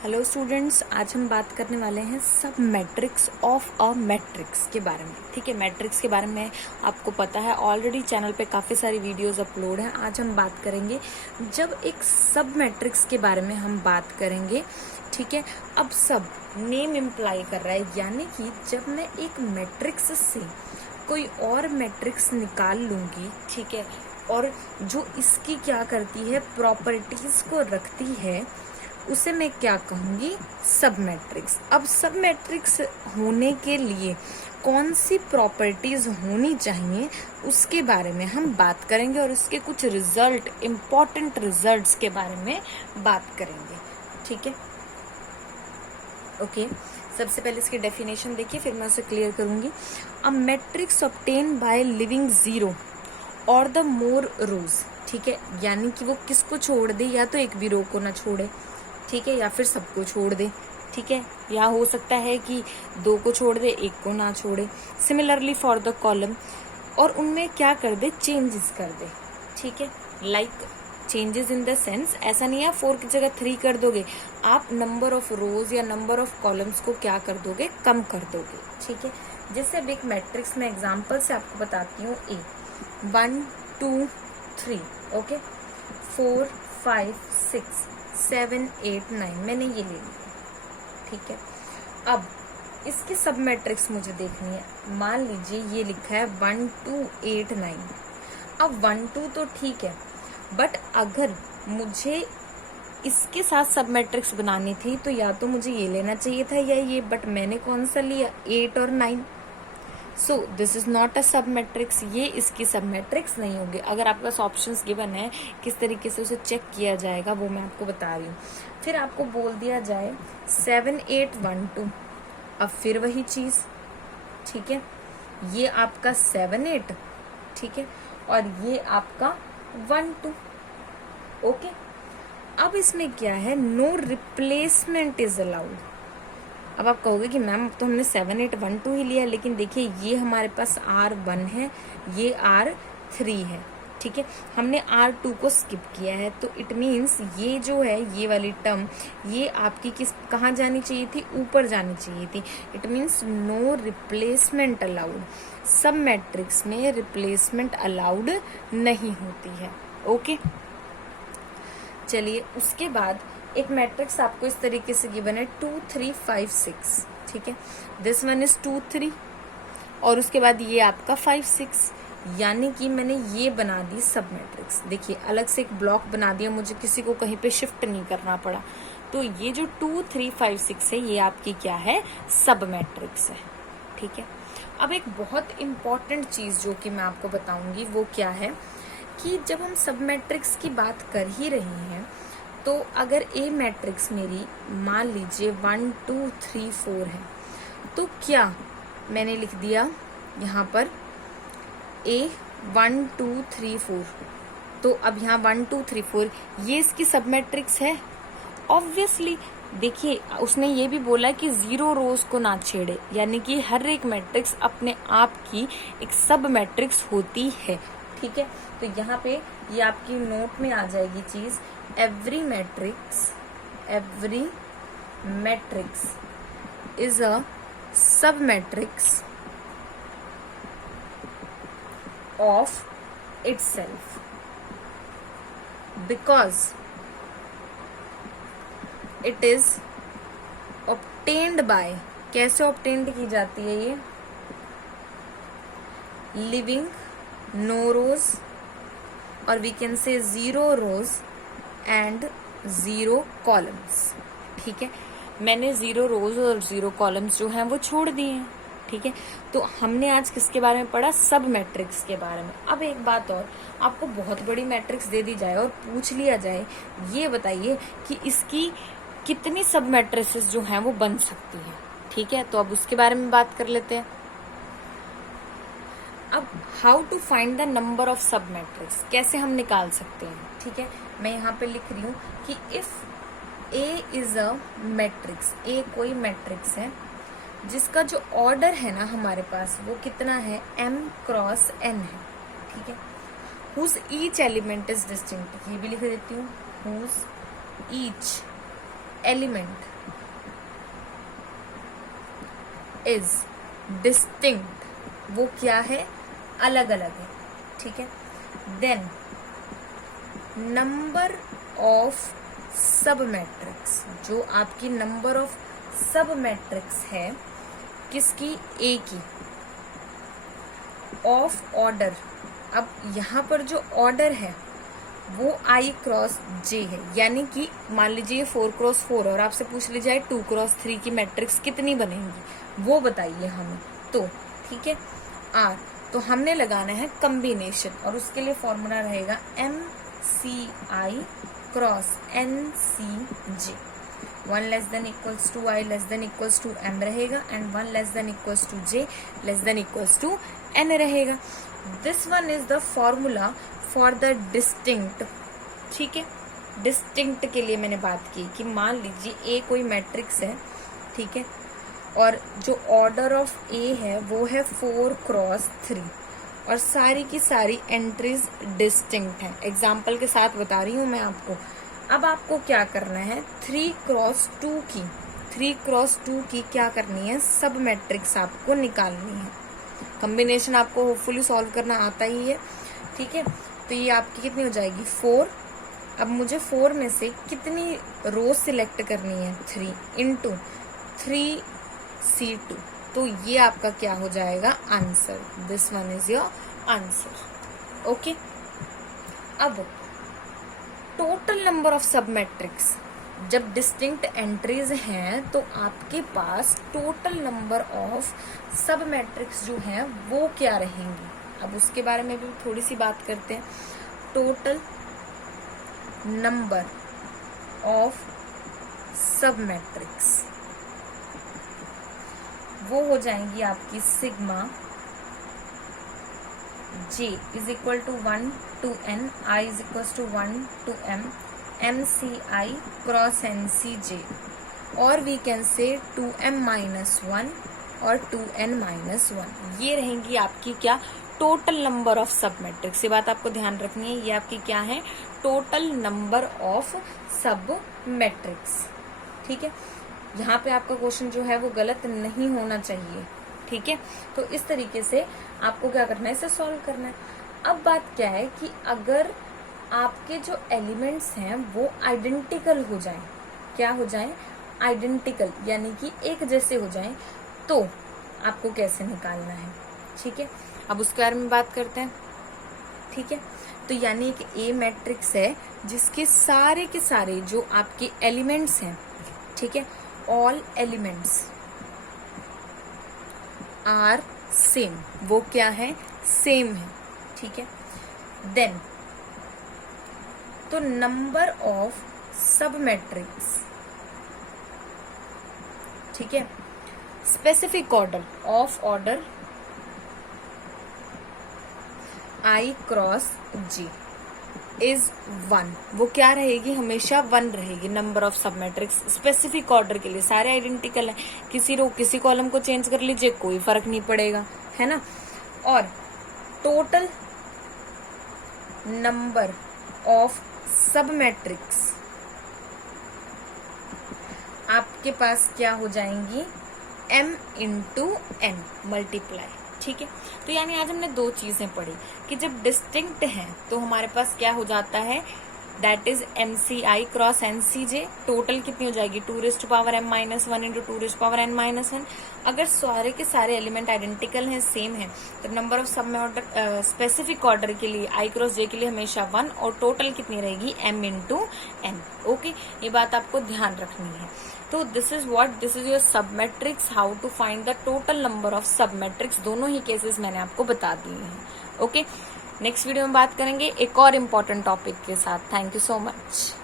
Hello students, आज हम बात करने वाले हैं सब मैट्रिक्स ऑफ अ मैट्रिक्स के बारे में। ठीक है, मैट्रिक्स के बारे में आपको पता है, ऑलरेडी चैनल पे काफ़ी सारी वीडियोस अपलोड हैं। आज हम बात करेंगे जब एक सब मैट्रिक्स के बारे में हम बात करेंगे। ठीक है, अब सब नेम इम्प्लाई कर रहा है, यानी कि जब मैं एक मैट्रिक्स से कोई और मैट्रिक्स निकाल लूँगी, ठीक है, और जो इसकी क्या करती है, प्रॉपर्टीज़ को रखती है, उसे मैं क्या कहूँगी, सब मैट्रिक्स। अब सब मैट्रिक्स होने के लिए कौन सी प्रॉपर्टीज होनी चाहिए उसके बारे में हम बात करेंगे और उसके कुछ रिजल्ट, इम्पॉर्टेंट रिजल्ट्स के बारे में बात करेंगे। ठीक है, ओके। सबसे पहले इसकी डेफिनेशन देखिए, फिर मैं उसे क्लियर करूंगी। A matrix obtain by living zero और द मोर रोज। ठीक है, यानी कि वो किसको छोड़ दे, या तो एक भी रो को ना छोड़े, ठीक है, या फिर सबको छोड़ दे। ठीक है, या हो सकता है कि दो को छोड़ दे, एक को ना छोड़े। सिमिलरली फॉर द कॉलम, और उनमें क्या कर दे, चेंजेस कर दे। ठीक है, like changes in the sense, ऐसा नहीं है 4 की जगह 3 कर दोगे, आप नंबर ऑफ रोज या नंबर ऑफ कॉलम्स को क्या कर दोगे, कम कर दोगे। ठीक है, जैसे अब एक मैट्रिक्स में एग्जाम्पल से आपको बताती हूँ। ए 1 2 3, ओके, 4 5 6 7 8 9, मैंने ये ले लिया। ठीक है, अब इसकी सब मैट्रिक्स मुझे देखनी है। मान लीजिए ये लिखा है 1 2 8 9। अब 1 2 तो ठीक है, बट अगर मुझे इसके साथ सब मैट्रिक्स बनानी थी तो या तो मुझे ये लेना चाहिए था या ये, बट मैंने कौन सा लिया, 8 और 9। So this is not a सब मैट्रिक्स, ये इसकी सब मैट्रिक्स नहीं होगी। अगर आपके पास ऑप्शंस गिवन है, किस तरीके से उसे चेक किया जाएगा वो मैं आपको बता रही हूँ। फिर आपको बोल दिया जाए 7 8 1 2, अब फिर वही चीज। ठीक है, ये आपका 7 8, ठीक है, और ये आपका 1 2। ओके, अब इसमें क्या है, नो रिप्लेसमेंट इज अलाउड। अब आप कहोगे कि मैम तो हमने 7 8 1 2 ही लिया, लेकिन देखिए ये हमारे पास R1 है, ये R3 है। ठीक है, हमने R2 को स्किप किया है, तो इट मीन्स ये जो है, ये वाली टर्म, ये आपकी किस कहाँ जानी चाहिए थी, ऊपर जानी चाहिए थी। It means no replacement allowed. Sub matrix में रिप्लेसमेंट अलाउड नहीं होती है। ओके, चलिए उसके बाद एक मैट्रिक्स आपको इस तरीके से गिवन है 2 3 5 6। ठीक है, दिस वन इज 2 3 और उसके बाद ये आपका 5 6, यानी कि मैंने ये बना दी सब मैट्रिक्स। देखिए अलग से एक ब्लॉक बना दिया, मुझे किसी को कहीं पे शिफ्ट नहीं करना पड़ा। तो ये जो 2 3 5 6 है, ये आपकी क्या है, सब मैट्रिक्स है। ठीक है, अब एक बहुत इंपॉर्टेंट चीज जो कि मैं आपको बताऊंगी वो क्या है, कि जब हम सब मैट्रिक्स की बात कर ही रहे हैं, तो अगर ए मैट्रिक्स मेरी मान लीजिए 1 2 3 4 है, तो क्या मैंने लिख दिया यहाँ पर ए 1 2 3 4, तो अब यहाँ 1 2 3 4 ये इसकी सब मैट्रिक्स है ऑब्वियसली। देखिए उसने ये भी बोला कि 0 रोज को ना छेड़े, यानी कि हर एक मैट्रिक्स अपने आप की एक सब मैट्रिक्स होती है। ठीक है, तो यहाँ पे ये आपकी नोट में आ जाएगी चीज, एवरी मैट्रिक्स इज अ सब matrix of itself, because it is obtained by, कैसे ऑब्टेन्ड की जाती है ये, लिविंग नो रोज, और वी कैन से 0 रोज एंड 0 कॉलम्स। ठीक है, मैंने 0 रोज और 0 कॉलम्स जो हैं वो छोड़ दिए हैं। ठीक है, तो हमने आज किसके बारे में पढ़ा, सब मैट्रिक्स के बारे में। अब एक बात और, आपको बहुत बड़ी मैट्रिक्स दे दी जाए और पूछ लिया जाए, ये बताइए कि इसकी कितनी सब मैट्रिसेस जो हैं वो बन सकती हैं। ठीक है, तो अब उसके बारे में बात कर लेते हैं। अब how to find the number of sub matrix, कैसे हम निकाल सकते हैं। ठीक है, मैं यहाँ पे लिख रही हूँ कि if A is a matrix, A कोई मैट्रिक्स है जिसका जो ऑर्डर है ना हमारे पास वो कितना है, m क्रॉस n है। ठीक है, whose each element is distinct, ये भी लिख देती हूँ, whose each element is distinct, वो क्या है, अलग अलग है, ठीक है। Then number of sub matrix, जो आपकी नंबर ऑफ सब मैट्रिक्स है किसकी, ए की, ऑफ ऑर्डर, अब यहाँ पर जो ऑर्डर है वो i क्रॉस j है, यानी कि मान लीजिए 4 क्रॉस 4 और आपसे पूछ ली जाए 2 क्रॉस 3 की मैट्रिक्स कितनी बनेंगी, वो बताइए हमें। तो ठीक है, r तो हमने लगाना है कम्बिनेशन, और उसके लिए फॉर्मूला रहेगा MCI cross NCJ। 1 less than equals to i less than equals to m रहेगा, and 1 less than equals to j less than equals to n रहेगा। This one is the formula for the distinct, ठीक है। Distinct के लिए मैंने बात की कि मान लीजिए ए कोई मैट्रिक्स है, ठीक है, और जो ऑर्डर ऑफ ए है वो है 4 क्रॉस 3 और सारी की सारी एंट्रीज डिस्टिंक्ट हैं। एग्जाम्पल के साथ बता रही हूँ मैं आपको। अब आपको क्या करना है, 3 क्रॉस 2 की क्या करनी है, सब मैट्रिक्स आपको निकालनी है। कॉम्बिनेशन आपको होपफुली सॉल्व करना आता ही है, ठीक है। तो ये आपकी कितनी हो जाएगी, 4। अब मुझे 4 में से कितनी रो सिलेक्ट करनी है, 3 इंटू 3c2, तो ये आपका क्या हो जाएगा, answer. This one is your answer, okay. अब total number of sub matrix, जब डिस्टिंक्ट एंट्रीज हैं तो आपके पास total number of sub matrix जो हैं वो क्या रहेंगी, अब उसके बारे में भी थोड़ी सी बात करते हैं। Total number of sub matrix वो हो जाएंगी आपकी sigma j is equal to 1 to n, i is equal to 1 to m, MCI cross NCJ, और वी कैन से 2m-1 और 2n-1। ये रहेंगी आपकी क्या, total number of sub matrix. ये बात आपको ध्यान रखनी है, ये आपकी क्या है, total number of sub matrix, ठीक है। यहाँ पे आपका क्वेश्चन जो है वो गलत नहीं होना चाहिए, ठीक है। तो इस तरीके से आपको क्या करना है, इसे सॉल्व करना है। अब बात क्या है कि अगर आपके जो एलिमेंट्स हैं वो आइडेंटिकल हो जाएं, क्या हो जाएं, आइडेंटिकल, यानी कि एक जैसे हो जाएं, तो आपको कैसे निकालना है, ठीक है। अब उसके बारे में बात करते हैं, ठीक है। तो यानी एक ए मैट्रिक्स है जिसके सारे के सारे जो आपके एलिमेंट्स हैं, ठीक है, ऑल एलिमेंट्स आर सेम, वो क्या है, सेम है, ठीक है। देन तो नंबर ऑफ सब मैट्रिक्स, ठीक है, specific order of order i cross j is 1, वो क्या रहेगी, हमेशा 1 रहेगी। Number of sub matrix specific order के लिए सारे आइडेंटिकल है, किसी रो किसी कॉलम को चेंज कर लीजिए कोई फर्क नहीं पड़ेगा, है ना। और total number of sub matrix आपके पास क्या हो जाएंगी, m इंटू n मल्टीप्लाई, ठीक है। तो यानी आज हमने 2 चीजें पढ़ी कि जब डिस्टिंक्ट है तो हमारे पास क्या हो जाता है, that is MCI cross NCJ। Total कितनी हो जाएगी, 2m-1 इंटू 2n-1। अगर सारे के सारे एलिमेंट आइडेंटिकल हैं, सेम है, तो नंबर ऑफ सब में ऑर्डर स्पेसिफिक ऑर्डर के लिए i क्रॉस j के लिए हमेशा 1, और टोटल कितनी रहेगी, m इंटू n, ओके। ये बात आपको ध्यान रखनी है। तो this is your sub matrix, how to find the total number of sub matrix. दोनों ही केसेस मैंने आपको बता दिए हैं, ओके। नेक्स्ट वीडियो में बात करेंगे एक और इम्पोर्टेंट टॉपिक के साथ। Thank you so much.